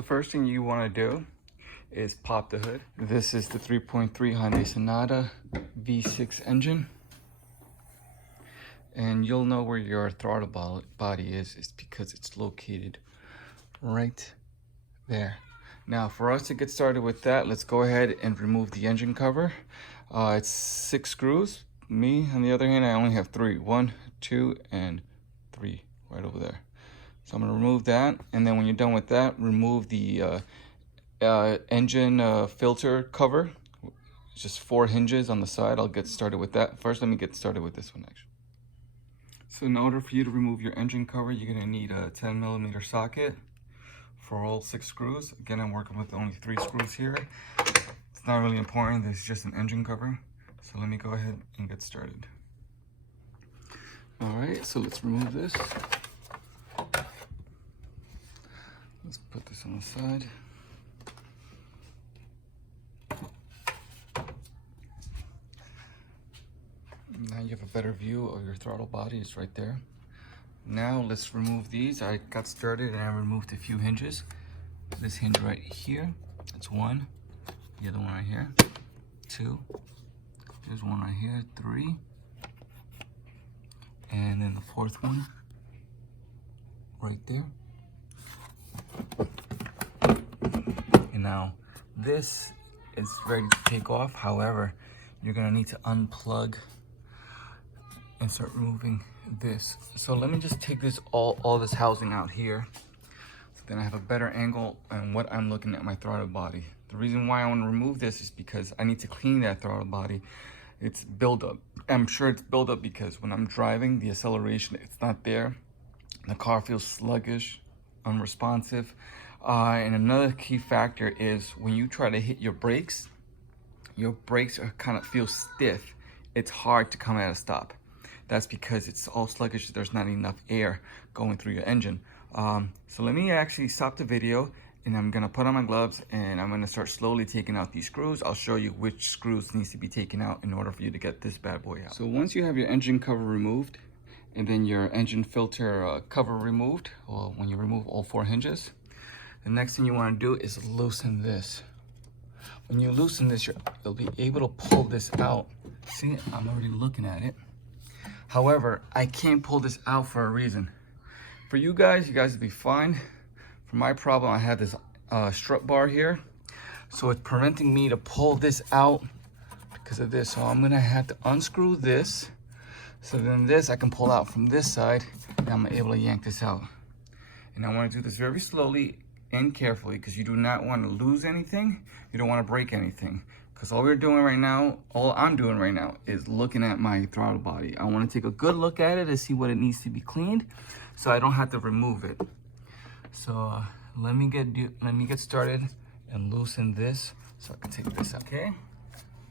the first thing you want to do is pop the hood. This is the 3.3 Hyundai Sonata V6 engine. And you'll know where your throttle body is. It's because it's located right there. Now, for us to get started with that, let's go ahead and remove the engine cover. It's 6 screws. Me, on the other hand, I only have 3. 1, 2, and 3 right over there. So I'm gonna remove that, and then when you're done with that, remove the engine filter cover. It's just 4 hinges on the side. I'll get started with that. First, let me get started with this one actually. So in order for you to remove your engine cover, you're gonna need a 10mm socket for all 6 screws. Again, I'm working with only 3 screws here. It's not really important, this is just an engine cover. So let me go ahead and get started. All right, so let's remove this. Let's put this on the side. Now you have a better view of your throttle body, it's right there. Now let's remove these. I got started and I removed a few hinges. This hinge right here, that's 1. The other one right here, 2. There's one right here, 3. And then the 4th one, right there. And now this is ready to take off. However, you're gonna need to unplug and start removing this. So let me just take this all this housing out here. So then I have a better angle on what I'm looking at my throttle body. The reason why I want to remove this is because I need to clean that throttle body. It's buildup. I'm sure it's buildup because when I'm driving, the acceleration, it's not there. The car feels sluggish, unresponsive. And another key factor is when you try to hit your brakes are kind of feel stiff. It's hard to come at a stop. That's because it's all sluggish. There's not enough air going through your engine. So let me actually stop the video, and I'm gonna put on my gloves and I'm gonna start slowly taking out these screws. I'll show you which screws needs to be taken out in order for you to get this bad boy out. So once you have your engine cover removed and then your engine filter cover removed, or when you remove all 4 hinges, the next thing you wanna do is loosen this. When you loosen this, you'll be able to pull this out. See, I'm already looking at it. However, I can't pull this out for a reason. For you guys will be fine. For my problem, I have this strut bar here. So it's preventing me to pull this out because of this. So I'm gonna have to unscrew this. So then this I can pull out from this side and I'm able to yank this out. And I wanna do this very slowly and carefully because you do not wanna lose anything. You don't wanna break anything. Because all I'm doing right now is looking at my throttle body. I wanna take a good look at it to see what it needs to be cleaned so I don't have to remove it. So let me get started and loosen this so I can take this out. Okay.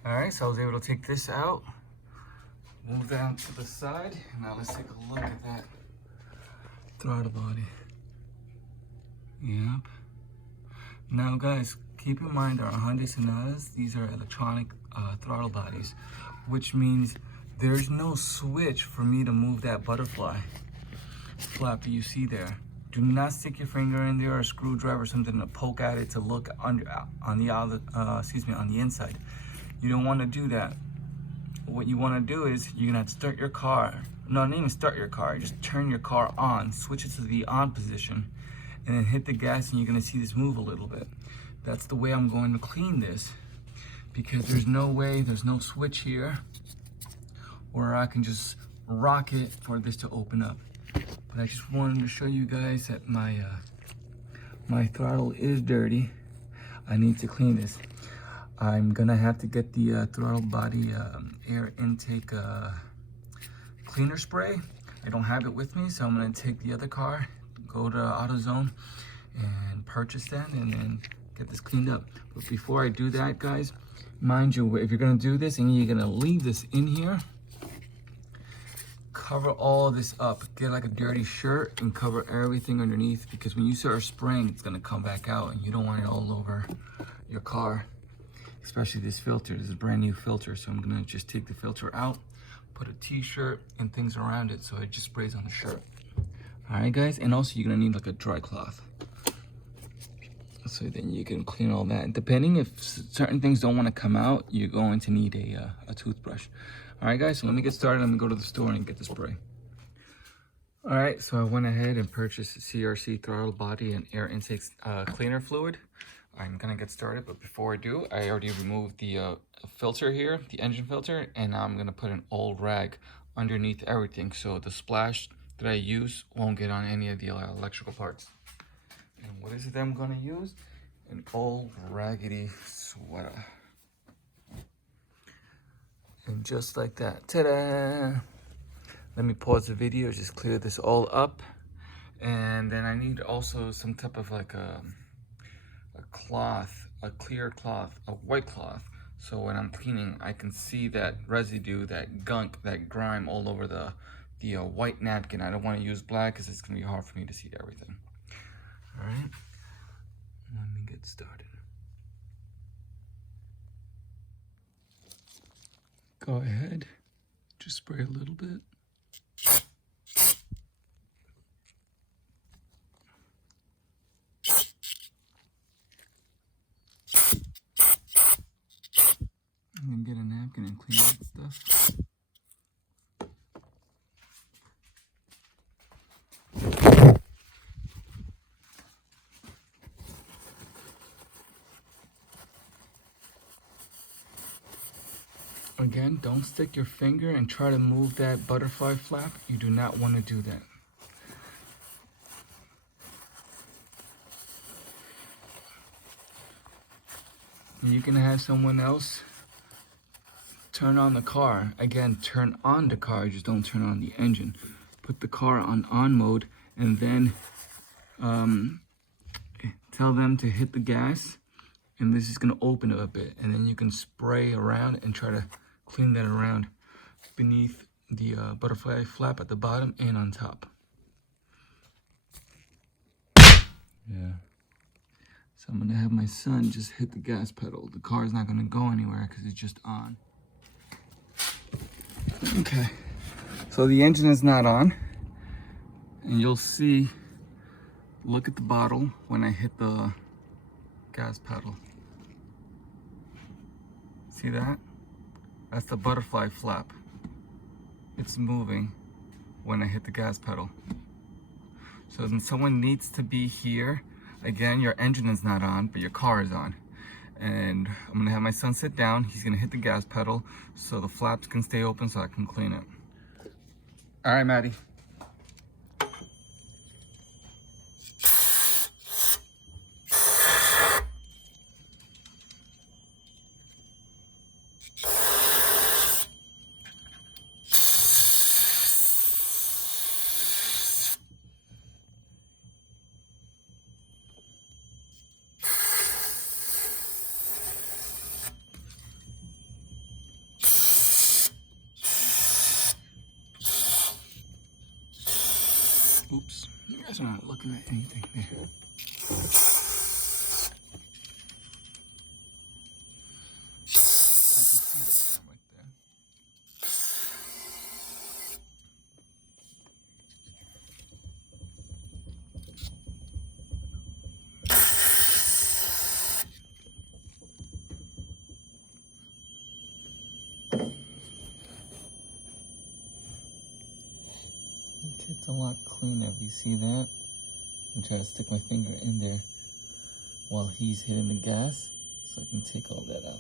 All right. So I was able to take this out, move that to the side. Now let's take a look at that throttle body. Yep. Now, guys, keep in mind our Hyundai Sonatas. These are electronic throttle bodies, which means there's no switch for me to move that butterfly flap that you see there. Do not stick your finger in there or a screwdriver or something to poke at it to look on the inside. You don't want to do that. What you want to do is you're gonna have to start your car. No, not even start your car. Just turn your car on, switch it to the on position, and then hit the gas, and you're gonna see this move a little bit. That's the way I'm going to clean this because there's no switch here where I can just rock it for this to open up. But I just wanted to show you guys that my throttle is dirty. I need to clean this. I'm gonna have to get the throttle body air intake cleaner spray. I don't have it with me, so I'm gonna take the other car, go to AutoZone and purchase that and then get this cleaned up. But before I do that, guys, mind you, if you're gonna do this and you're gonna leave this in here, cover all this up. Get like a dirty shirt and cover everything underneath, because when you start spraying, it's gonna come back out and you don't want it all over your car. Especially this filter. This is a brand new filter, so I'm gonna just take the filter out, put a t-shirt and things around it so it just sprays on the shirt. All right, guys, and also you're gonna need like a dry cloth. So then you can clean all that. Depending if certain things don't want to come out, you're going to need a toothbrush. All right, guys, so let me get started. Let me go to the store and get the spray. All right, so I went ahead and purchased CRC throttle body and air intake cleaner fluid. I'm gonna get started, but before I do, I already removed the filter here, the engine filter, and now I'm gonna put an old rag underneath everything so the splash that I use won't get on any of the electrical parts. And what is it that I'm gonna use? An old raggedy sweater. And just like that, ta-da! Let me pause the video, just clear this all up. And then I need also some type of like a cloth, a clear cloth, a white cloth. So when I'm cleaning, I can see that residue, that gunk, that grime all over the white napkin. I don't want to use black because it's gonna be hard for me to see everything. All right, let me get started. Go ahead, just spray a little bit. And then get a napkin and clean that stuff. Again, don't stick your finger and try to move that butterfly flap. You do not want to do that. And you can have someone else turn on the car. Again, turn on the car, just don't turn on the engine. Put the car on mode and then tell them to hit the gas, and this is gonna open it a bit, and then you can spray around and try to clean that around beneath the butterfly flap at the bottom and on top. Yeah. So I'm gonna have my son just hit the gas pedal. The car's not gonna go anywhere because it's just on. Okay, so the engine is not on, and you'll see, look at the bottle when I hit the gas pedal. See that? That's the butterfly flap. It's moving when I hit the gas pedal. So then someone needs to be here. Again, your engine is not on, but your car is on. And I'm gonna have my son sit down. He's gonna hit the gas pedal so the flaps can stay open so I can clean it. All right, Maddie. Oops, you guys are not looking at anything there. I can see the gun right there. It's a lot cleaner if you see that. I'm trying to stick my finger in there while he's hitting the gas so I can take all that out.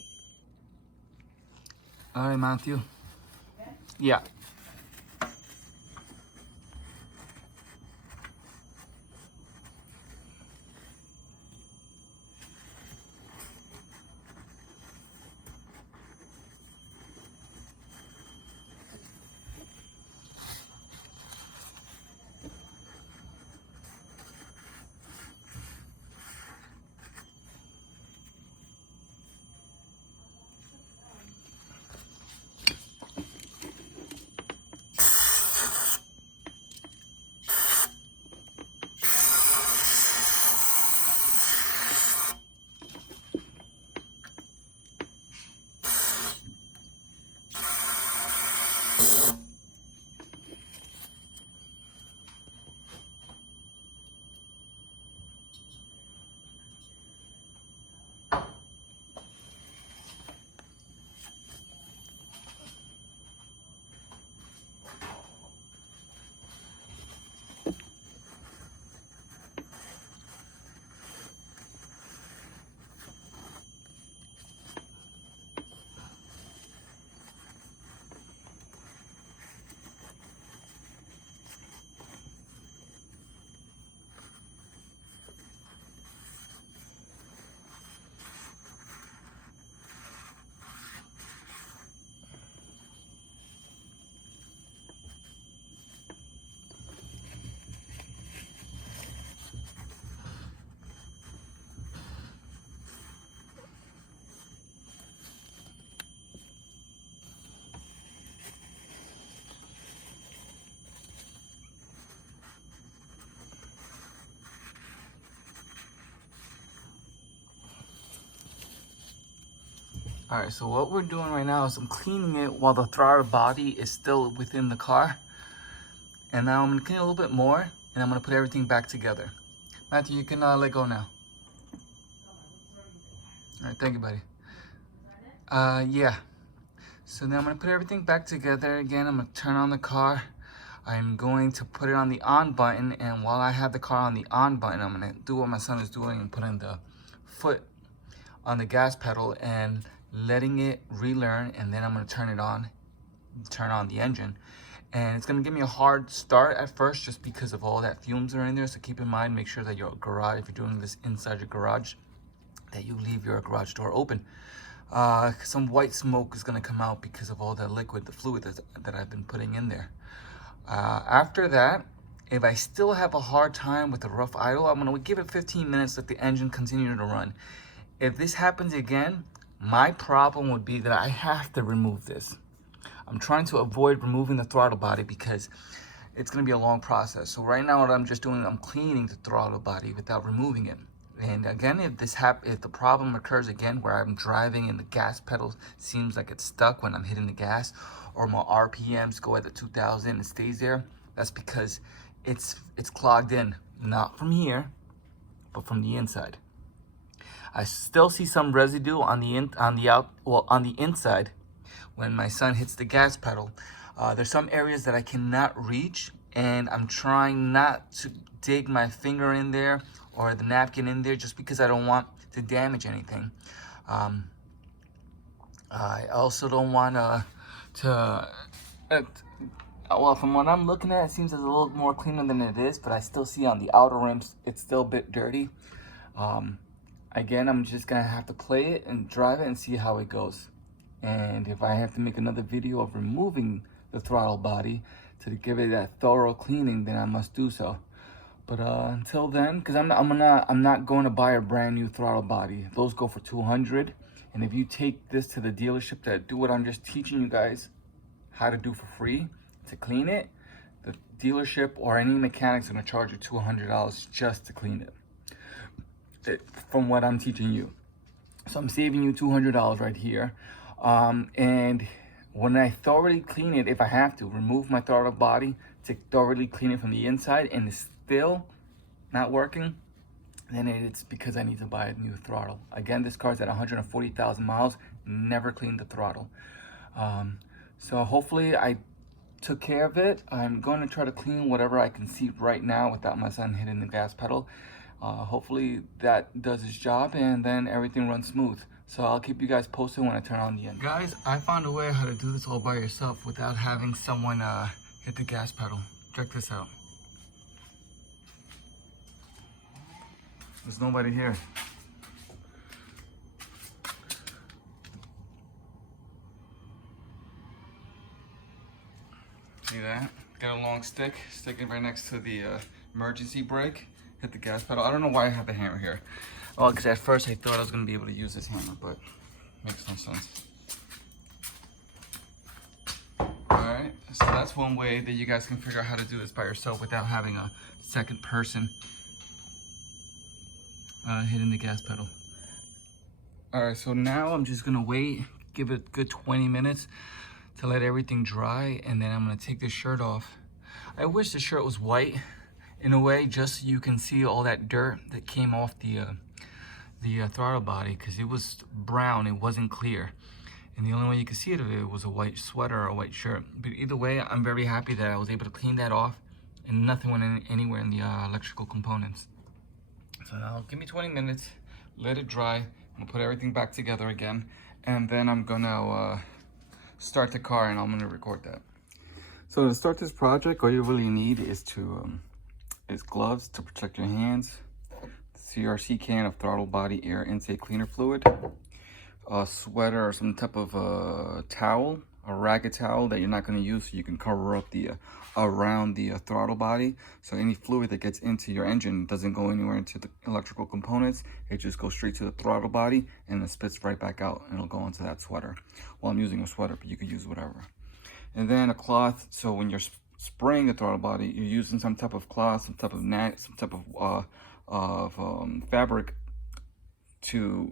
All right, Matthew. Yeah. All right, so what we're doing right now is I'm cleaning it while the throttle body is still within the car. And now I'm gonna clean a little bit more, and I'm gonna put everything back together. Matthew, you can let go now. All right, thank you, buddy. Yeah. So now I'm gonna put everything back together again. I'm gonna turn on the car. I'm going to put it on the on button, and while I have the car on the on button, I'm gonna do what my son is doing and putting the foot on the gas pedal and letting it relearn, and then I'm gonna turn on the engine. And it's gonna give me a hard start at first just because of all that fumes are in there. So keep in mind, make sure that your garage, if you're doing this inside your garage, that you leave your garage door open. Some white smoke is gonna come out because of all the liquid, the fluid that I've been putting in there. After that, if I still have a hard time with the rough idle, I'm gonna give it 15 minutes, let the engine continue to run. If this happens again, my problem would be that I have to remove this. I'm trying to avoid removing the throttle body because it's gonna be a long process. So right now what I'm just doing, I'm cleaning the throttle body without removing it. And again, if the problem occurs again where I'm driving and the gas pedal seems like it's stuck when I'm hitting the gas, or my RPMs go at the 2000 and stays there, that's because it's clogged in, not from here, but from the inside. I still see some residue on the inside when my son hits the gas pedal. There's some areas that I cannot reach, and I'm trying not to dig my finger in there or the napkin in there just because I don't want to damage anything. I also don't want well, from what I'm looking at, it seems it's a little more cleaner than it is, but I still see on the outer rims, it's still a bit dirty. Again, I'm just gonna have to play it and drive it and see how it goes. And if I have to make another video of removing the throttle body to give it that thorough cleaning, then I must do so. But until then, because I'm not going to buy a brand new throttle body. Those go for $200. And if you take this to the dealership to do what I'm just teaching you guys how to do for free, to clean it, the dealership or any mechanic's gonna charge you $200 just to clean it, from what I'm teaching you. So I'm saving you $200 right here. And when I thoroughly clean it, if I have to remove my throttle body to thoroughly clean it from the inside and it's still not working, then it's because I need to buy a new throttle. Again, this car's at 140,000 miles, never cleaned the throttle. So hopefully I took care of it. I'm going to try to clean whatever I can see right now without my son hitting the gas pedal. Hopefully that does its job, and then everything runs smooth. So I'll keep you guys posted when I turn on the engine. Guys, I found a way how to do this all by yourself without having someone hit the gas pedal. Check this out. There's nobody here. See that? Get a long stick, stick it right next to the emergency brake, hit the gas pedal. I don't know why I have the hammer here. Well, because at first I thought I was going to be able to use this hammer, but makes no sense. Alright, so that's one way that you guys can figure out how to do this by yourself without having a second person hitting the gas pedal. Alright, so now I'm just going to wait, give it a good 20 minutes to let everything dry, and then I'm going to take this shirt off. I wish the shirt was white in a way, just so you can see all that dirt that came off the throttle body, because it was brown, it wasn't clear, and the only way you could see it was a white sweater or a white shirt. But either way, I'm very happy that I was able to clean that off and nothing went anywhere in the electrical components. So now give me 20 minutes, let it dry. I'm gonna put everything back together again, and then I'm gonna start the car and I'm gonna record that. So to start this project, all you really need is gloves to protect your hands, CRC can of throttle body air intake cleaner fluid, a sweater or some type of towel, a ragged towel that you're not going to use, so you can cover up the around the throttle body, so any fluid that gets into your engine doesn't go anywhere into the electrical components. It just goes straight to the throttle body and then spits right back out, and it'll go into that sweater. Well, I'm using a sweater, but you could use whatever. And then a cloth, so when you're spraying the throttle body, you're using some type of cloth, some type of net, some type of fabric to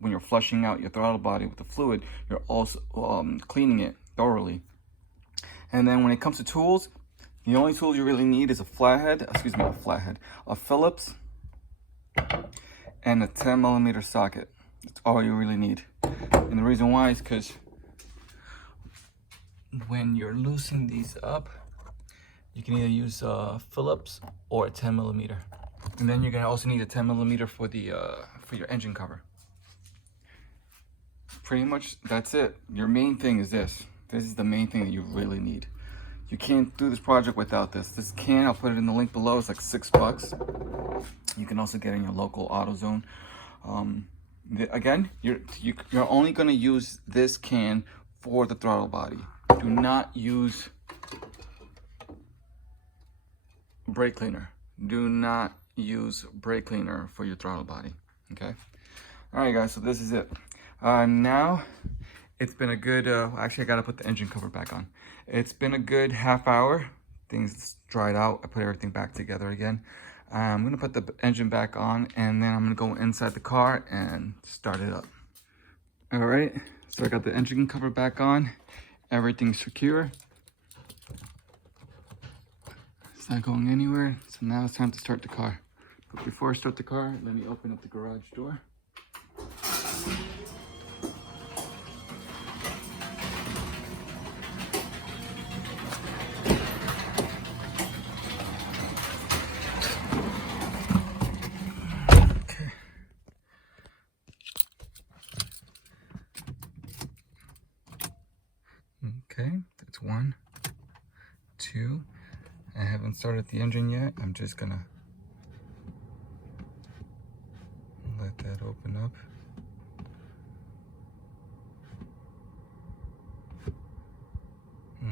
when you're flushing out your throttle body with the fluid, you're also cleaning it thoroughly. And then when it comes to tools, the only tools you really need is a Phillips and a 10mm socket. That's all you really need. And the reason why is because when you're loosening these up, you can either use Phillips or a 10mm. And then you're gonna also need a 10mm for your engine cover. Pretty much that's it. Your main thing is this. This is the main thing that you really need. You can't do this project without this. This can, I'll put it in the link below, it's like $6. You can also get it in your local AutoZone. Again, you're only gonna use this can for the throttle body. Do not use brake cleaner. Do not use brake cleaner for your throttle body, okay? All right, guys, so this is it. Now, it's been a good, actually I gotta put the engine cover back on. It's been a good half hour. Things dried out. I put everything back together again. I'm gonna put the engine back on and then I'm gonna go inside the car and start it up. All right, so I got the engine cover back on. Everything's secure. It's not going anywhere. So now it's time to start the car. But before I start the car, let me open up the garage door. Okay, that's 1, 2. I haven't started the engine yet. I'm just gonna let that open up.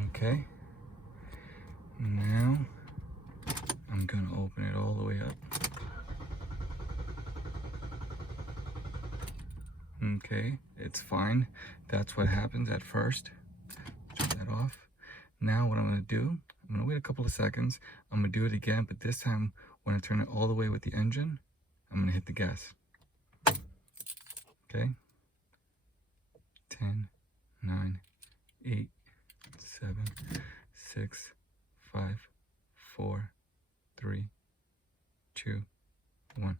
Okay. Now I'm gonna open it all the way up. Okay, it's fine. That's what happens at first. Turn that off. Now what I'm gonna do, I'm gonna wait a couple of seconds. I'm gonna do it again, but this time when I turn it all the way with the engine, I'm gonna hit the gas. Okay. 10, 9, 8, 7, 6, 5, 4, 3, 2, 1.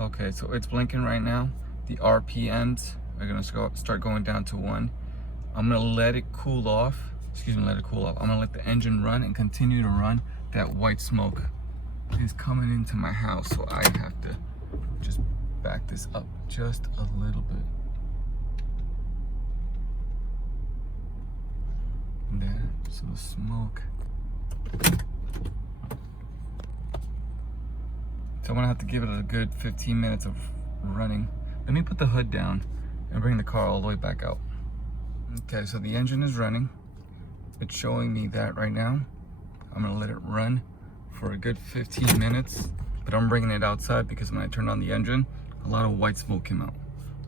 Okay, so it's blinking right now. The RPMs are gonna start going down to 1. I'm gonna let it cool off. I'm gonna let the engine run and continue to run. That white smoke is coming into my house, so I have to just back this up just a little bit. There, so the smoke. So I'm gonna have to give it a good 15 minutes of running. Let me put the hood down and bring the car all the way back out. Okay, so the engine is running. It's showing me that right now. I'm gonna let it run for a good 15 minutes, but I'm bringing it outside because when I turned on the engine, a lot of white smoke came out.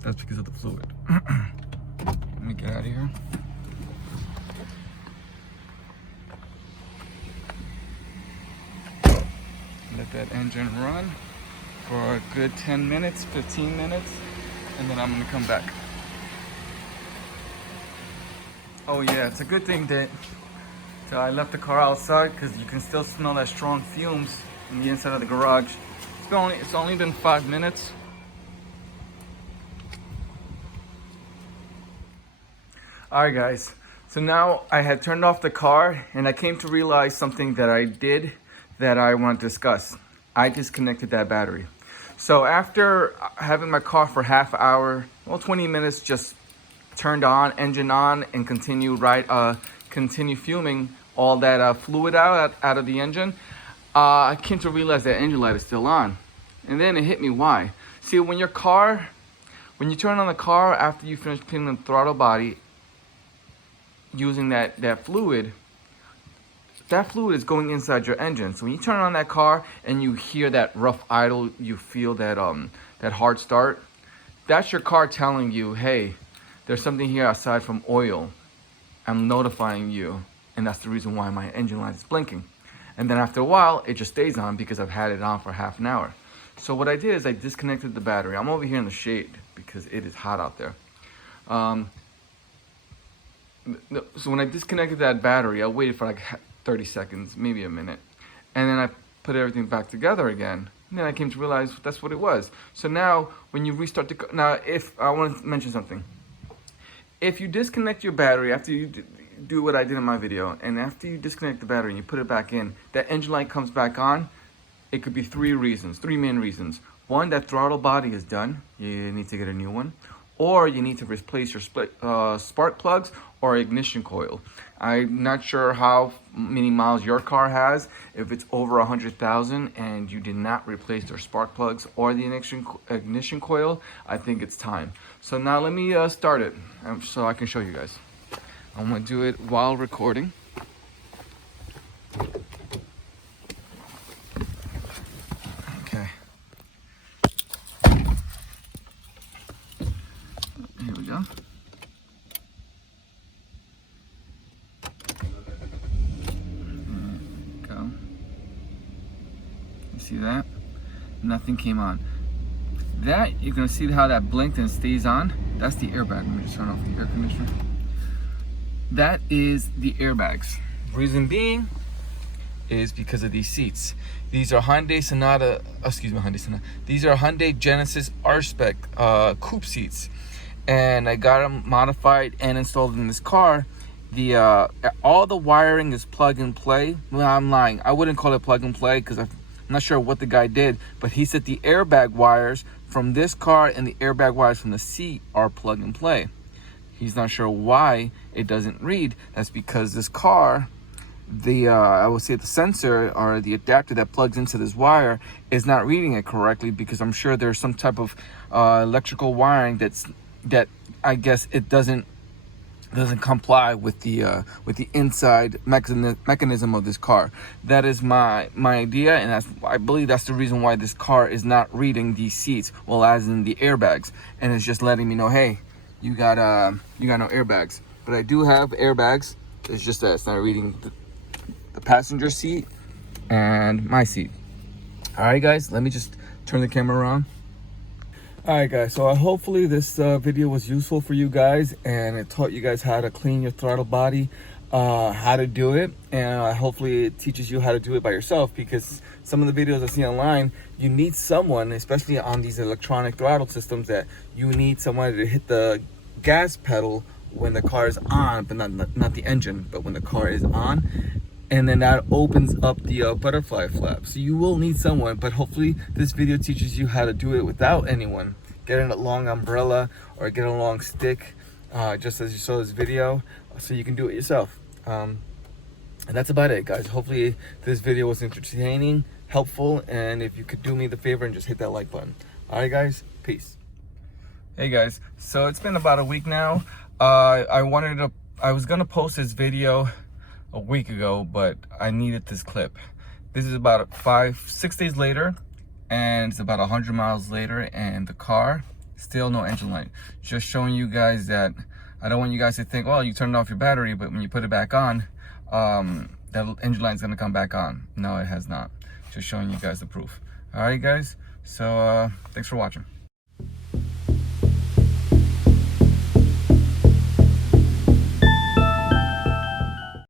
That's because of the fluid. Let me get out of here. Let that engine run for a good 10 minutes, 15 minutes, and then I'm gonna come back. Oh yeah, it's a good thing that I left the car outside because you can still smell that strong fumes in the inside of the garage. It's only been 5 minutes. All right guys, so now I had turned off the car and I came to realize something that I did that I want to discuss. I disconnected that battery. So after having my car for half hour, well 20 minutes, just turned on, engine on, and continue fuming all that fluid out of the engine, I came to realize that engine light is still on. And then it hit me why. See, when you turn on the car after you finish cleaning the throttle body, using that fluid, that fluid is going inside your engine. So when you turn on that car and you hear that rough idle, you feel that hard start, that's your car telling you, hey, there's something here aside from oil. I'm notifying you, and that's the reason why my engine light is blinking. And then after a while, it just stays on because I've had it on for half an hour. So what I did is I disconnected the battery. I'm over here in the shade because it is hot out there. So when I disconnected that battery, I waited for like 30 seconds, maybe a minute. And then I put everything back together again. And then I came to realize that's what it was. So now when you restart the car, now if I want to mention something. If you disconnect your battery after you do what I did in my video, and after you disconnect the battery and you put it back in, that engine light comes back on, it could be three main reasons. One, that throttle body is done. You need to get a new one. Or you need to replace your spark plugs or ignition coil. I'm not sure how many miles your car has. If it's over 100,000 and you did not replace your spark plugs or the ignition coil, I think it's time. So now let me start it so I can show you guys. I'm gonna do it while recording. Okay. Here we go. Go. You see that? Nothing came on. That, you're gonna see how that blinked and stays on. That's the airbag. Let me just turn off the air conditioner. That is the airbags. Reason being is because of these seats. These are Hyundai Sonata, these are Hyundai Genesis R-Spec coupe seats. And I got them modified and installed in this car. All the wiring is plug and play. Well, I'm lying. I wouldn't call it plug and play because I'm not sure what the guy did, but he said the airbag wires from this car and the airbag wires from the seat are plug and play. He's not sure why it doesn't read. That's because this car, I would say the sensor or the adapter that plugs into this wire is not reading it correctly, because I'm sure there's some type of electrical wiring that I guess it doesn't comply with the inside mechanism of this car. That is my idea, and I believe that's the reason why this car is not reading these seats, well, as in the airbags, and it's just letting me know, hey, you got no airbags. But I do have airbags. It's just that it's not reading the passenger seat and my seat. All right, guys, let me just turn the camera around. All right, guys, so hopefully this video was useful for you guys, and it taught you guys how to clean your throttle body, how to do it, and hopefully it teaches you how to do it by yourself, because some of the videos I see online, you need someone, especially on these electronic throttle systems, that you need someone to hit the gas pedal when the car is on, but not the engine, but when the car is on, and then that opens up the butterfly flap. So you will need someone, but hopefully this video teaches you how to do it without anyone. Get a long umbrella or get a long stick, just as you saw this video, so you can do it yourself. And that's about it, guys. Hopefully this video was entertaining, helpful, and if you could do me the favor and just hit that like button. All right, guys, peace. Hey guys, so it's been about a week now. I was gonna post this video a week ago, but I needed this clip. This is about 6 days later, and it's about 100 miles later, and the car, still no engine light. Just showing you guys that I don't want you guys to think, well, you turned off your battery, but when you put it back on, that engine light is gonna come back on. No, it has not. Just showing you guys the proof. All right, guys, so thanks for watching.